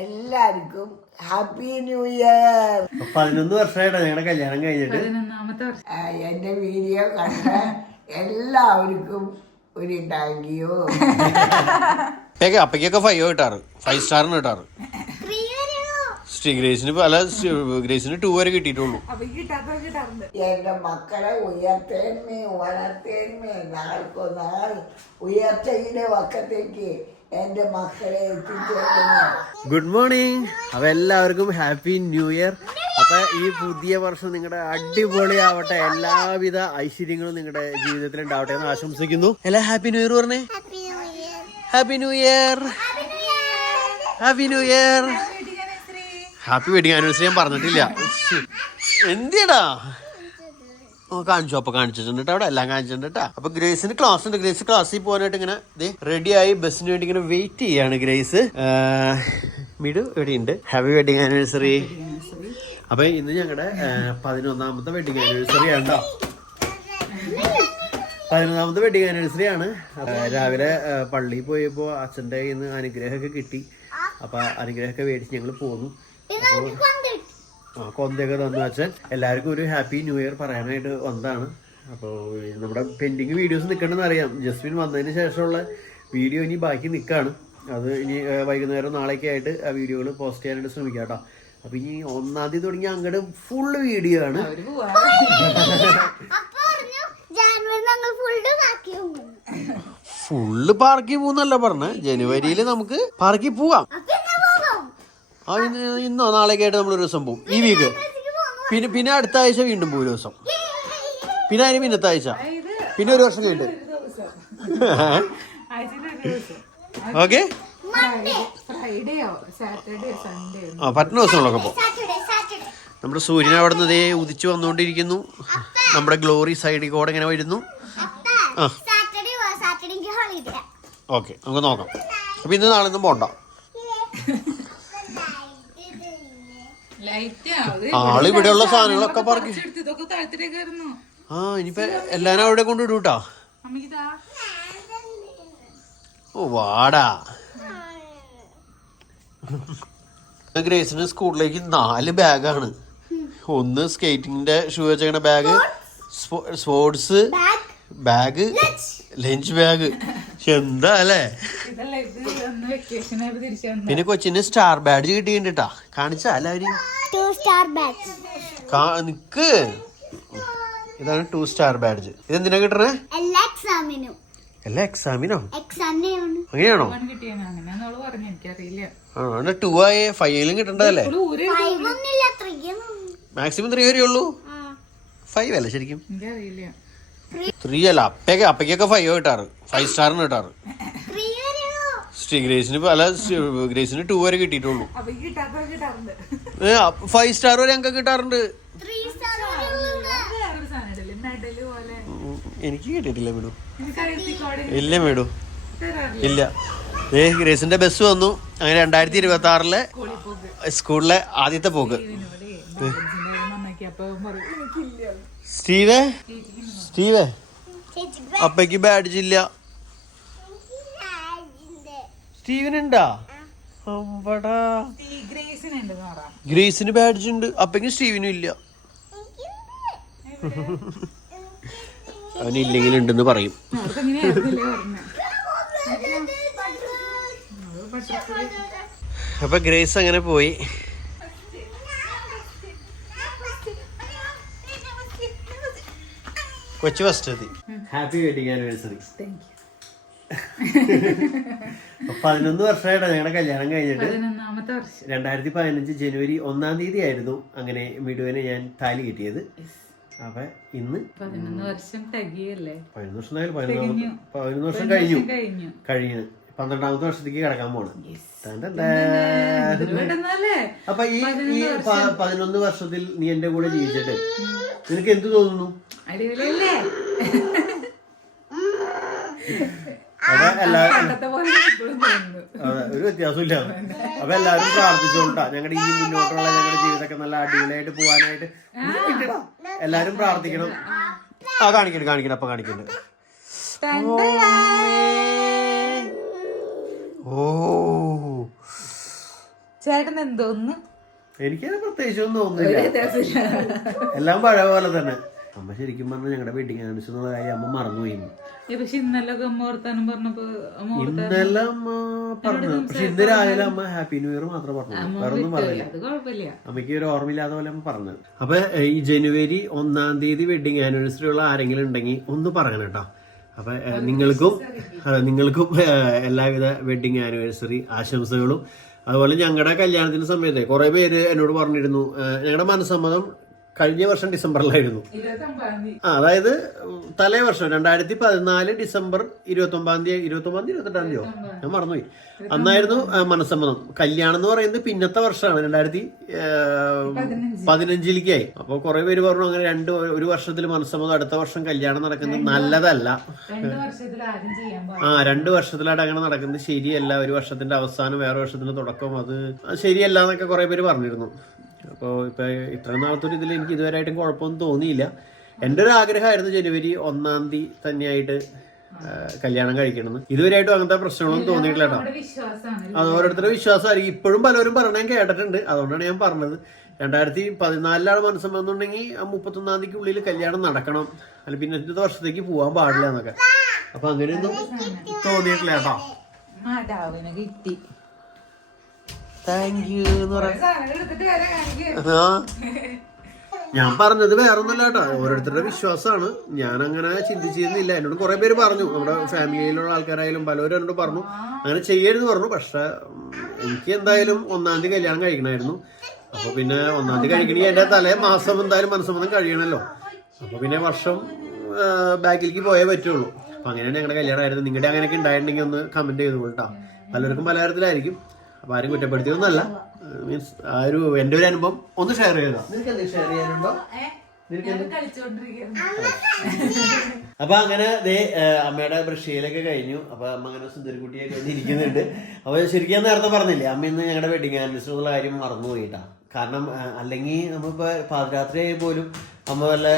എല്ലാവർക്കും happy new year. 11 വർഷമായിട്ടാ ഞങ്ങളുടെ കല്യാണം കഴിഞ്ഞിട്ട്. എന്റെ വീഡിയോ കണ്ട എല്ലാവർക്കും ഒരു താങ്ക് യു. അപ്പയ്ക്കൊക്കെ 5 കിട്ടാറ്, 5 സ്റ്റാറിന് കിട്ടാറ്. ഗ്രേസിന് ഗ്രേസിന് 2 വരെ കിട്ടിയിട്ടുള്ളൂ. എന്റെ മക്കളെ ഉയർത്തേന്മയും വളർത്തേന്മയും നാൾക്കോ നാൾ ഉയർച്ചയുടെ വക്കത്തേക്ക് എന്റെ മക്കളെ എത്തിച്ചേർക്കുന്നു. Good morning. അപ്പൊ എല്ലാവർക്കും ഹാപ്പി ന്യൂ ഇയർ. അപ്പൊ ഈ പുതിയ വർഷം നിങ്ങളുടെ അടിപൊളിയാവട്ടെ, എല്ലാവിധ ഐശ്വര്യങ്ങളും നിങ്ങളുടെ ജീവിതത്തിൽ ഉണ്ടാവട്ടെ എന്ന് ആശംസിക്കുന്നു. എല്ലാ ഹാപ്പി ന്യൂ ഇയർ പറഞ്ഞേ. Happy new year, happy new year, happy wedding anniversary. ഞാൻ പറഞ്ഞിട്ടില്ല. എന്തിയടാ കാണിച്ചു. അപ്പൊ കാണിച്ചിട്ടുണ്ട് കേട്ടോ, അവിടെ എല്ലാം കാണിച്ചിട്ടുണ്ട് കേട്ടോ. അപ്പൊ ഗ്രേസിന് ക്ലാസ് ഉണ്ട്. ഗ്രേസ് ക്ലാസ്സിൽ പോകാനായിട്ട് ഇങ്ങനെ റെഡിയായി ബസ്സിന് വേണ്ടി ഇങ്ങനെ വെയിറ്റ് ചെയ്യാണ് ഗ്രേസ്. മിഡു എവിടെയുണ്ട്. Happy wedding anniversary. അപ്പൊ ഇന്ന് ഞങ്ങളുടെ 11ാമത്തെ വെഡിങ് ആനിവേഴ്സറി ആണ് കേട്ടോ. 11ാമത്തെ വെഡിങ് ആനിവേഴ്സറി ആണ്. രാവിലെ പള്ളിയിൽ പോയപ്പോ അച്ഛൻ്റെ കയ്യിൽ നിന്ന് അനുഗ്രഹമൊക്കെ കിട്ടി. അപ്പൊ അനുഗ്രഹമൊക്കെ മേടിച്ച് ഞങ്ങൾ പോന്നു. കൊന്തയൊക്കെ തന്നു അച്ഛൻ. എല്ലാവർക്കും ഒരു ഹാപ്പി ന്യൂ ഇയർ പറയാനായിട്ട് വന്നതാണ്. അപ്പോൾ നമ്മുടെ പെൻഡിങ് വീഡിയോസ് നിൽക്കണമെന്ന് അറിയാം. ജസ്മിൻ വന്നതിന് ശേഷമുള്ള വീഡിയോ ഇനി ബാക്കി നിൽക്കുകയാണ്. അത് ഇനി വൈകുന്നേരം നാളേക്ക് ആയിട്ട് ആ വീഡിയോകൾ പോസ്റ്റ് ചെയ്യാനായിട്ട് ശ്രമിക്കാം കേട്ടോ. അപ്പൊ ഇനി 1-ാം തീയതി തുടങ്ങി അങ്ങോട്ട് ഫുള്ള് വീഡിയോ ആണ്. ഫുള്ള് പാർക്കിൽ പോകുന്നല്ല പറഞ്ഞ. ജനുവരിയിൽ നമുക്ക് പാർക്കിൽ പോവാം. ഇന്നോ നാളേക്ക് ആയിട്ട് നമ്മളൊരു ദിവസം പോകും. ഈ വീക്ക് പിന്നെ അടുത്ത ആഴ്ച വീണ്ടും പോകും ഒരു ദിവസം. പിന്നെ അതിന് പിന്നത്തെ ആഴ്ച, പിന്നെ ഒരു വർഷം കഴിഞ്ഞിട്ട്. ഓക്കെ, പറ്റുന്ന ദിവസങ്ങളൊക്കെ പോകും. നമ്മുടെ സൂര്യൻ അവിടെ നിന്ന് ഉദിച്ചു വന്നുകൊണ്ടിരിക്കുന്നു. നമ്മുടെ ഗ്ലോറി സൈഡിൽ കൂടെ ഇങ്ങനെ വരുന്നു. ഓക്കെ, നമുക്ക് നോക്കാം. അപ്പൊ ഇന്ന് നാളെ ഒന്നും പോണ്ട. ആള് ഇവിടെയുള്ള സാധനങ്ങളൊക്കെ പറക്കി. ഇനിയിപ്പോ എല്ലാരും അവിടെ കൊണ്ടിടൂട്ടാ. ഓ വാടാ. ഗ്രേസിന് സ്കൂളിലേക്ക് 4 ബാഗാണ്. ഒന്ന് സ്കേറ്റിങ്ങിന്റെ ഷൂ വെച്ചേക്കണ bag, sports bag, lunch bag. എന്താ അല്ലേ. പിന്നെ കൊച്ചിന് സ്റ്റാർ ബാഡ്ജ് കിട്ടിയിട്ടുണ്ട് കേട്ടാ. കാണിച്ചാ എല്ലാവരും. നിക്ക്, ഇതാണ് 2 സ്റ്റാർ ബാഡ്ജ്. ഇതെന്തിനാ കിട്ടണേ? എല്ലാ എക്സാമിനോ? അങ്ങനെയാണോ? 2 ആയേ 5 കിട്ടണ്ടല്ലേ. മാക്സിമം 3 വരെ ഉള്ളൂ. 5 അല്ല ശരിക്കും. 3 അല്ല. അപ്പയ്ക്കൊക്കെ 5 കിട്ടാറ്, 5 സ്റ്റാറിന് കിട്ടാറ്. ഗ്രേസിന് 2 വരെ കിട്ടിയിട്ടുള്ളൂ. 5 സ്റ്റാർ വരെ ഞങ്ങൾക്ക് കിട്ടാറുണ്ട്. എനിക്ക് കിട്ടിയിട്ടില്ല മേഡു. ഇല്ല മേഡു, ഇല്ല. ഗ്രേസിന്റെ ബസ് വന്നു. അങ്ങനെ 2026 സ്കൂളിലെ ആദ്യത്തെ പോക്ക്. സ്റ്റീവേ അപ്പയ്ക്ക് ബാഡ്ജ് ഇല്ല. സ്റ്റീവിനുണ്ടാ? ഗ്രേസിന് ബാഡ്ജ് ഉണ്ട്, അപ്പയ്ക്കും സ്റ്റീവിനും ഇല്ല. അവനില്ലെങ്കിൽ ഉണ്ടെന്ന് പറയും. അപ്പൊ ഗ്രേസ് അങ്ങനെ പോയി. കൊച്ചു ഫസ്റ്റ് എത്തി. Happy wedding anniversary. 11 വർഷമായിട്ടാ ഞങ്ങളുടെ കല്യാണം കഴിഞ്ഞിട്ട്. 2015 ജനുവരി 1-ാം തീയതി ആയിരുന്നു അങ്ങനെ മിടുവിനെ ഞാൻ താലി കിട്ടിയത്. അപ്പൊ ഇന്ന് 11 വർഷം തികയല്ലേ. 11 വർഷം കഴിഞ്ഞു. 12ാമത്തെ വർഷത്തേക്ക് കിടക്കാൻ പോണ്. അപ്പൊ ഈ 11 വർഷത്തിൽ നീ എന്റെ കൂടെ ജീവിച്ചിട്ട് നിനക്ക് എന്ത് തോന്നുന്നു? അടിപൊളിയല്ലേ. ഒരു വ്യത്യാസമില്ല. അപ്പൊ എല്ലാവരും പ്രാർത്ഥിച്ചോണ്ടാ ഞങ്ങളുടെ ഈ മുന്നോട്ടുള്ള ഞങ്ങളുടെ ജീവിതമൊക്കെ നല്ല അടിപൊളിയായിട്ട് പോവാനായിട്ട് എല്ലാരും പ്രാർത്ഥിക്കണം. കാണിക്കണ്ട. അപ്പൊ കാണിക്കണ്ട. ഓ ചേട്ടൻ എന്തോന്ന് എനിക്കത് പ്രത്യേകിച്ചൊന്നും തോന്നുന്നില്ല, എല്ലാം പഴയ പോലെ തന്നെ. അമ്മ ശരിക്കും പറഞ്ഞാൽ ഞങ്ങളുടെ വെഡിങ് ആനിവേഴ്സറി എന്നുള്ള കാര്യം അമ്മ മറന്നുപോയി. പക്ഷെ ഇന്നലെ അമ്മ ഓർത്താനും പറഞ്ഞപ്പോ ഇന്നലെ അമ്മ പറഞ്ഞു, പക്ഷെ ഇന്ന് രാവിലെ അമ്മ ഹാപ്പി ന്യൂ ഇയർ മാത്രം പറഞ്ഞു, വേറെ ഒന്നും പറഞ്ഞില്ല. അത് കുഴപ്പമില്ല. അമ്മയ്ക്ക് ഒരു ഓർമ്മയില്ലാത്ത പോലെ അമ്മ പറഞ്ഞത്. അപ്പൊ ഈ ജനുവരി 1-ാം തീയതി വെഡിങ് ആനിവേഴ്സറി ഉള്ള ആരെങ്കിലും ഉണ്ടെങ്കിൽ ഒന്ന് പറയണം കേട്ടോ. അപ്പൊ നിങ്ങൾക്കും എല്ലാവിധ വെഡിങ് ആനിവേഴ്സറി ആശംസകളും. അതുപോലെ ഞങ്ങളുടെ കല്യാണത്തിന്റെ സമയത്ത് കുറെ പേര് എന്നോട് പറഞ്ഞിരുന്നു, ഞങ്ങളുടെ മനസ്സമ്മതം കഴിഞ്ഞ വർഷം ഡിസംബറിലായിരുന്നു. അതായത് തലേ വർഷം 2014 ഡിസംബർ 28-ാം തീയതിയോ ഞാൻ മറന്നുപോയി. അന്നായിരുന്നു മനസ്സമ്മതം. കല്യാണം എന്ന് പറയുന്നത് പിന്നത്തെ വർഷമാണ്, 2015 അപ്പൊ കുറെ പേര് പറഞ്ഞു അങ്ങനെ ഒരു വർഷത്തിൽ മനസ്സമ്മതം, അടുത്ത വർഷം കല്യാണം നടക്കുന്നത് നല്ലതല്ല. 2 വർഷത്തിലായിട്ട് അങ്ങനെ നടക്കുന്നത് ശരിയല്ല. ഒരു വർഷത്തിന്റെ അവസാനം വേറെ വർഷത്തിന്റെ തുടക്കം, അത് ശരിയല്ല എന്നൊക്കെ കുറെ പേര് പറഞ്ഞിരുന്നു. അപ്പോൾ ഇപ്പൊ ഇത്ര നാളത്തൊരു ഇതിൽ എനിക്ക് ഇതുവരെയായിട്ടും കുഴപ്പമൊന്നും തോന്നിയില്ല. എൻ്റെ ഒരു ആഗ്രഹമായിരുന്നു ജനുവരി 1-ാം തീയതി തന്നെയായിട്ട് കല്യാണം കഴിക്കണമെന്ന്. ഇതുവരെയായിട്ടും അങ്ങനത്തെ പ്രശ്നങ്ങളൊന്നും തോന്നിയിട്ടില്ല കേട്ടോ. അത് ഓരോരുത്തരുടെ വിശ്വാസമായിരിക്കും. ഇപ്പോഴും പലരും പറഞ്ഞാൽ കേട്ടിട്ടുണ്ട്, അതുകൊണ്ടാണ് ഞാൻ പറഞ്ഞത്. 2014 മനസ്സമ്മതമെന്നുണ്ടെങ്കിൽ 31-ാം തീയതിക്കുള്ളിൽ കല്യാണം നടക്കണം, അല്ല പിന്നത്തെ വർഷത്തേക്ക് പോകാൻ പാടില്ല എന്നൊക്കെ. അപ്പൊ അങ്ങനെയൊന്നും തോന്നിയിട്ടില്ല കേട്ടോ. കിട്ടി. താങ്ക് യു എന്ന് പറയാം. ഞാൻ പറഞ്ഞത് വേറൊന്നുമല്ല കേട്ടോ, ഓരോരുത്തരുടെ വിശ്വാസമാണ്. ഞാൻ അങ്ങനെ ചിന്തിച്ചിരുന്നില്ല. എന്നോട് കുറെ പേര് പറഞ്ഞു, നമ്മുടെ ഫാമിലിയിലുള്ള ആൾക്കാരായാലും പലരും എന്നോട് പറഞ്ഞു അങ്ങനെ ചെയ്യരുത് പറഞ്ഞു. പക്ഷെ എനിക്ക് എന്തായാലും 1-ാം തീയതി കല്യാണം കഴിക്കണമായിരുന്നു. അപ്പൊ പിന്നെ 1-ാം തീയതി കഴിക്കണമെങ്കിൽ എന്റെ തലേ മാസം എന്തായാലും മനസ്സമ്മതം കഴിയണമല്ലോ. അപ്പൊ പിന്നെ വർഷം ബാക്കിലേക്ക് പോയേ പറ്റുള്ളൂ. അപ്പൊ അങ്ങനെയാണ് ഞങ്ങളുടെ കല്യാണമായിരുന്നു. നിങ്ങളുടെ അങ്ങനെയൊക്കെ ഉണ്ടായിട്ടുണ്ടെങ്കിൽ ഒന്ന് കമന്റ് ചെയ്തു കേട്ടോ. പലർക്കും പല തരത്തിലായിരിക്കും. അപ്പൊ ആരും കുറ്റപ്പെടുത്തിയൊന്നല്ല, മീൻസ് ആ ഒരു എന്റെ ഒരു അനുഭവം ഒന്ന് ഷെയർ ചെയ്തോ. നിനക്ക് എന്ത് ഷെയർ ചെയ്യാനുണ്ടോ? അപ്പൊ അങ്ങനെ അമ്മയുടെ ബ്രഷയിലൊക്കെ കഴിഞ്ഞു. അപ്പൊ അമ്മ അങ്ങനെ സുന്ദരിക്കുട്ടിയൊക്കെ ഇരിക്കുന്നുണ്ട്. അപ്പൊ ശരിക്കും ഞാൻ നേരത്തെ പറഞ്ഞില്ലേ, അമ്മ ഇന്ന് ഞങ്ങളുടെ വെഡിങ് ആനിവേഴ്സറി എന്നുള്ള കാര്യം മറന്നുപോയിട്ടാ. കാരണം അല്ലെങ്കിൽ നമ്മളിപ്പോ പാതിരാത്രി ആയി പോലും അമ്മ വല്ല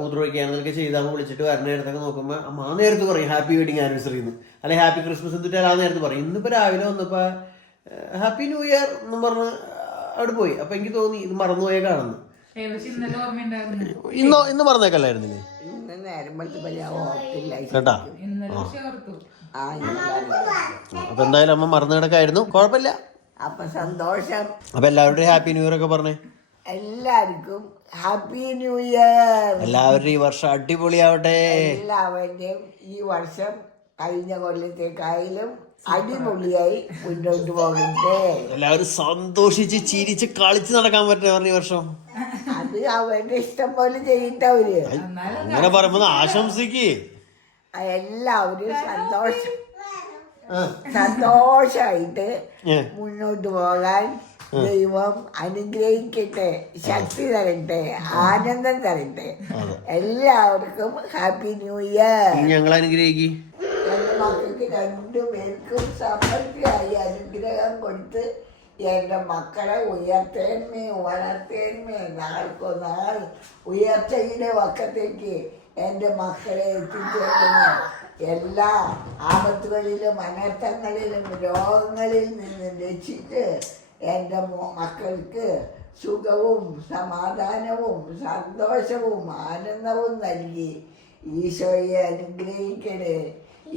മൂത്രമൊഴിക്കാനൊക്കെ ചെയ്ത് അമ്മ വിളിച്ചിട്ട് വരുന്ന നേരത്തൊക്കെ നോക്കുമ്പോ അമ്മ ആ നേരത്ത് പറയും ഹാപ്പി വെഡിങ് ആനിവേഴ്സറി എന്ന്, അല്ലെങ്കിൽ ഹാപ്പി ക്രിസ്മസ് എന്നിട്ട് ആ നേരത്ത് പറയും. ഇന്നിപ്പോ രാവിലെ വന്നപ്പോ ഹാപ്പി ന്യൂ ഇയർ എന്നും പറഞ്ഞ് അവിടെ പോയി. അപ്പൊ എനിക്ക് തോന്നി ഇത് മറന്നുപോയേ കാണുന്നു. ഇന്ന് പറഞ്ഞേക്കല്ലായിരുന്നില്ലേ കേട്ടാ. അപ്പൊ എന്തായാലും അമ്മ മറന്നു കിടക്കായിരുന്നു, കുഴപ്പമില്ല. അപ്പൊ സന്തോഷം. അപ്പൊ എല്ലാവരുടെയും ഹാപ്പി ന്യൂ ഇയർ ഒക്കെ പറഞ്ഞേ. എല്ലാവർക്കും ഹാപ്പി ന്യൂ ഇയർ. എല്ലാവരുടെയും ഈ വർഷം അടിപൊളിയാവട്ടെ. എല്ലാവരുടെയും ഈ വർഷം കഴിഞ്ഞ കൊല്ലത്തേക്കായാലും അടിപൊളിയായി മുന്നോട്ട് പോകട്ടെ. എല്ലാവരും സന്തോഷിച്ച് ചിരിച്ച് കളിച്ച് നടക്കാൻ പറ്റുന്ന ഈ വർഷം. അത് അവരുടെ ഇഷ്ടം പോലെ ചെയ്തിട്ടവര്. അങ്ങനെ പറയുമ്പോ ആശംസിക്ക്. എല്ലാവരും സന്തോഷായിട്ട് മുന്നോട്ട് പോകാൻ ദൈവം അനുഗ്രഹിക്കട്ടെ, ശക്തി തരട്ടെ, ആനന്ദം തരട്ടെ. എല്ലാവർക്കും ഹാപ്പി ന്യൂ ഇയർ. ഞങ്ങൾ അനുഗ്രഹിക്കും. എന്റെ മക്കൾക്ക് 2 പേർക്കും സമൃദ്ധിയായി അനുഗ്രഹം കൊടുത്ത് എന്റെ മക്കളെ ഉയർത്തേന്മേ വളർത്തേന്മേ നാൾക്കൊന്നാൾ ഉയർച്ചയുടെ വക്കത്തേക്ക് എന്റെ മക്കളെ എത്തിച്ചേരുന്നു. എല്ലാ ആപത്തുകളിലും അനർത്ഥങ്ങളിലും രോഗങ്ങളിൽ നിന്ന് രക്ഷിച്ച് എൻ്റെ മക്കൾക്ക് സുഖവും സമാധാനവും സന്തോഷവും ആനന്ദവും നൽകി ഈശോയെ അനുഗ്രഹിക്കണേ.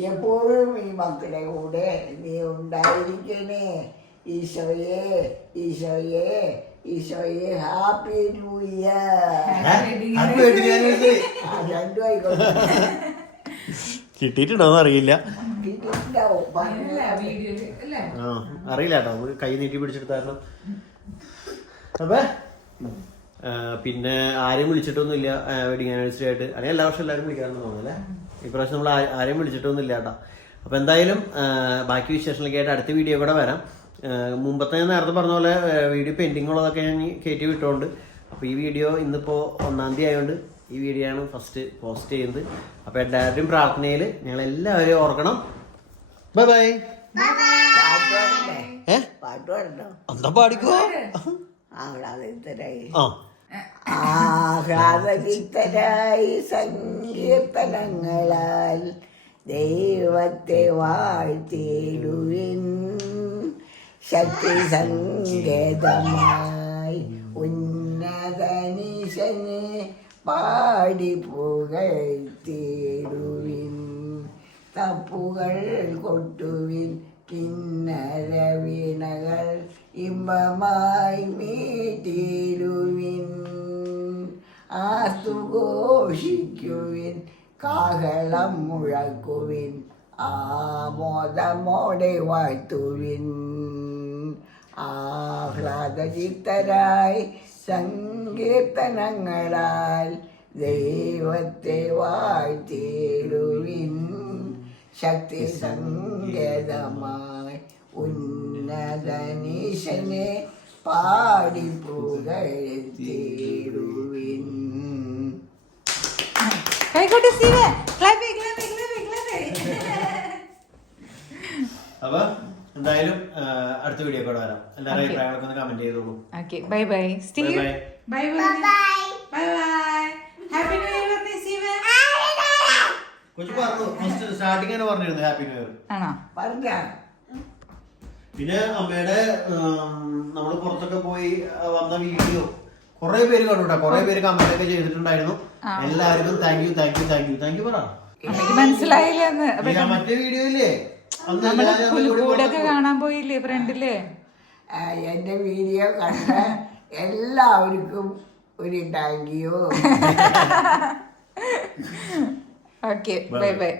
എപ്പോഴും ഈ മക്കളുടെ കൂടെ നീ ഉണ്ടായിരിക്കണേ. ഈശോയെ ഈശോയെ ഈശോയെ ഹാപ്പി ന്യൂ ഇയർ. രണ്ടും ആയിക്കോട്ടെ. കിട്ടിയിട്ടുണ്ടോന്ന് അറിയില്ല, അറിയില്ല കേട്ടോ. നമുക്ക് കൈ നീട്ടി പിടിച്ചെടുത്തായിരുന്നു. അപ്പൊ പിന്നെ ആരെയും വിളിച്ചിട്ടൊന്നുമില്ല വെഡിങ് ആനിവേഴ്സറി ആയിട്ട്. അല്ലെങ്കിൽ എല്ലാ വർഷം എല്ലാവരും വിളിക്കാറുണ്ട് തോന്നുന്നല്ലേ. ഇപ്രാവശ്യം നമ്മൾ ആരെയും വിളിച്ചിട്ടൊന്നുമില്ല കേട്ടോ. അപ്പൊ എന്തായാലും ബാക്കി വിശേഷങ്ങളൊക്കെ ആയിട്ട് അടുത്ത വീഡിയോ കൂടെ വരാം. മുമ്പത്തെ ഞാൻ നേരത്തെ പറഞ്ഞ പോലെ വീഡിയോ പെൻഡിങ് ഉള്ളതൊക്കെ ഞാൻ കയറ്റി വിട്ടുകൊണ്ട്. അപ്പൊ ഈ വീഡിയോ ഇന്നിപ്പോ 1-ാം തീയതി ആയതുകൊണ്ട് ഈ വീഡിയോ ആണ് ഫസ്റ്റ് പോസ്റ്റ് ചെയ്യുന്നത്. അപ്പൊ എല്ലാവരുടെയും പ്രാർത്ഥനയിൽ ഞങ്ങൾ എല്ലാവരെയും ഓർക്കണം. Bye bye. എന്താ പാടിക്കോ. ആഹ്ലാദചിത്തരായി സങ്കീർത്തനങ്ങളാൽ ദൈവത്തെ വാഴ്ത്തിടുവിൻ. ശക്തി സങ്കേതമായി ഉന്നതനീശനെ പാടി പുകഴ്ത്തിടുവിൻ. തപ്പുകൾ കൊട്ടുവിൻ, കിന്നര വീണകൾ ഇമ്പമായി മീട്ടിടുവിൻ. ആസ്തുഘോഷിക്കുവിൻ, കാഹളം മുഴക്കുവിൻ, ആമോദമോടെ വാഴ്ത്തുവിൻ. ആഹ്ലാദചിത്തരായി സങ്കീർത്തനങ്ങളാൽ ദൈവത്തെ വാഴ്ത്തിടുവിൻ. ശക്തി സങ്കേതമായി ഉന്നതനീശനെ പാടി പുകഴ്ത്തിടുവിൻ. കൈകോട്ടെ സ്റ്റീവ്. ക്ലാപ്പ് ചെയ്യ്, ക്ലാപ്പ് ചെയ്യ്, അപ്പൊ എന്തായാലും അടുത്ത വീഡിയോ കൂടെ വരാം. എല്ലാവരും അഭിപ്രായങ്ങളൊക്കെ ഒന്ന് കമന്റ് ചെയ്തോളൂ. Okay bye bye Steve. Bye bye bye bye bye. Happy new year പറഞ്ഞേ സ്റ്റീവ്. കൊച്ചു പറഞ്ഞു, ഫസ്റ്റ് സ്റ്റാർട്ടിങ് തന്നെ പറഞ്ഞിരുന്നു ഹാപ്പി ന്യൂ ഇയർ ആണോ? പറഞ്ഞ പിന്നെ അമ്മയുടെ നമ്മള് പുറത്തൊക്കെ പോയി വന്ന വീഡിയോ കുറെ പേര് കണ്ടുട്ടാ, കുറെ പേര് കമന്റ് ഒക്കെ ചെയ്തിട്ടുണ്ടായിരുന്നു. എല്ലാവർക്കും thank you thank you thank you thank you പറ. എനിക്ക് മനസ്സിലായില്ലെന്ന്. മറ്റേ വീഡിയോ ഇല്ലേ നമ്മള് പുൽക്കൂടൊക്കെ കാണാൻ പോയില്ലേ ഫ്രണ്ടില്? എന്റെ വീഡിയോ കണ്ട എല്ലാവർക്കും ഒരു thank you. Okay bye bye.